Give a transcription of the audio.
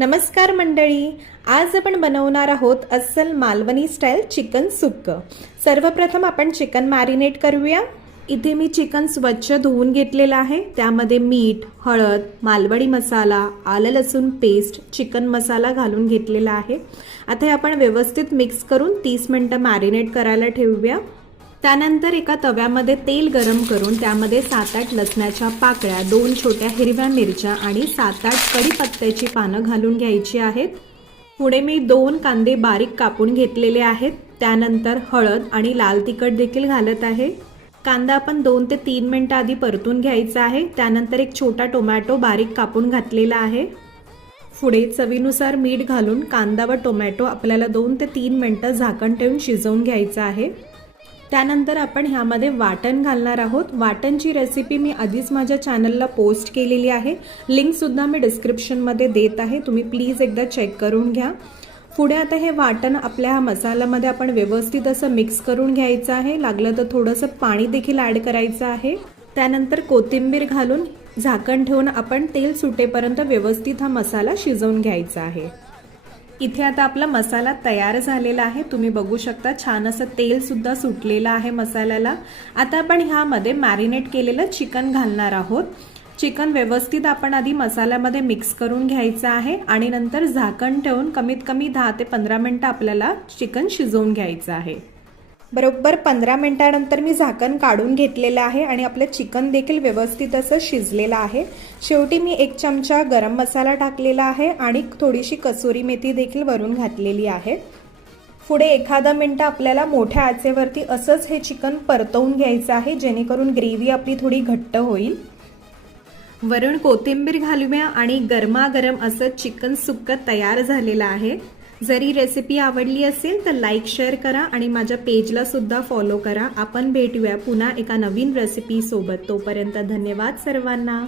नमस्कार मंडळी, आज आपण बनवणार आहोत अस्सल मालवणी स्टाईल चिकन सुक्क। सर्वप्रथम आपण चिकन मॅरिनेट करूया। इथे मी चिकन स्वच्छ धुवून घेतलेला आहे। त्यामध्ये मीठ, हळद, मालवणी मसाला, आलं लसूण पेस्ट, चिकन मसाला घालून घेतलेला आहे। आता हे आपण व्यवस्थित मिक्स करून 30 मिनिटे मॅरिनेट करायला ठेवूया। त्यानंतर एका तव्यामध्ये तेल गरम करून त्यामध्ये 7-8 लसणाच्या पाकळ्या, 2 छोट्या हिरव्या मिरच्या आणि 7-8 कढीपत्त्याची पानं घालून घ्यायची आहेत। पुढे मी 2 कांदे बारीक कापून घेतलेले आहेत। त्यानंतर हळद आणि लाल तिखट देखील घालत आहे। कांदा आपण 2 ते 3 मिनिटे आधी परतून घ्यायचा आहे। त्यानंतर एक छोटा टोमॅटो बारीक कापून घातलेला आहे। पुढे चवीनुसार मीठ घालून कांदा व टोमॅटो आपल्याला 2 ते 3 मिनिटे झाकण ठेवून शिजवून घ्यायचा आहे। त्यानंतर आपण ह्यामध्ये वाटण घालणार आहोत। वाटणची रेसिपी मी आधीच माझ्या चॅनलला पोस्ट केलेली आहे, लिंक सुद्धा मी डिस्क्रिप्शनमध्ये देत आहे, तुम्ही प्लीज एकदा चेक करून घ्या। पुढे आता हे वाटण आपल्या मसाल्यामध्ये आपण व्यवस्थित असं मिक्स करून घ्यायचं आहे। लागलं तर थोडंसं पाणी देखील ॲड करायचं आहे। त्यानंतर कोथिंबीर घालून झाकण ठेवून आपण तेल सुटेपर्यंत व्यवस्थित हा मसाला शिजवून घ्यायचा आहे। इथे आता आपला मसाला तयार झालेला आहे, तुम्ही बघू शकता छान असं तेल सुद्धा सुटलेलं आहे मसाल्याला। आता आपण ह्यामध्ये मॅरिनेट केलेलं चिकन घालणार आहोत। चिकन व्यवस्थित आपण आधी मसाल्यामध्ये मिक्स करून घ्यायचं आहे आणि नंतर झाकण ठेवून कमीत कमी 10 ते 15 मिनिटे आपल्याला चिकन शिजवून घ्यायचं आहे। बरोबर 15 मिनिटांनंतर मी झाकण काढून घेतलेलं आहे आणि आपलं चिकन देखील व्यवस्थित असं शिजलेलं आहे। शेवटी मी 1 चमचा गरम मसाला टाकलेला आहे आणि थोडीशी कसुरी मेथी देखील वरून घातलेली आहे। पुढे एखादा मिनिट आपल्याला मोठ्या आचेवरती असंच हे चिकन परतवून घ्यायचं आहे, जेणेकरून ग्रेव्ही आपली थोडी घट्ट होईल। वरून कोथिंबीर घालूया आणि गरमागरम असं चिकन सुक्क तयार झालेलं आहे। जरी रेसिपी आवडली असेल तर लाईक शेअर करा आणि माझ्या पेजला सुद्धा फॉलो करा। आपण भेटूया पुन्हा एका नवीन रेसिपी सोबत। तोपर्यंत धन्यवाद सर्वांना।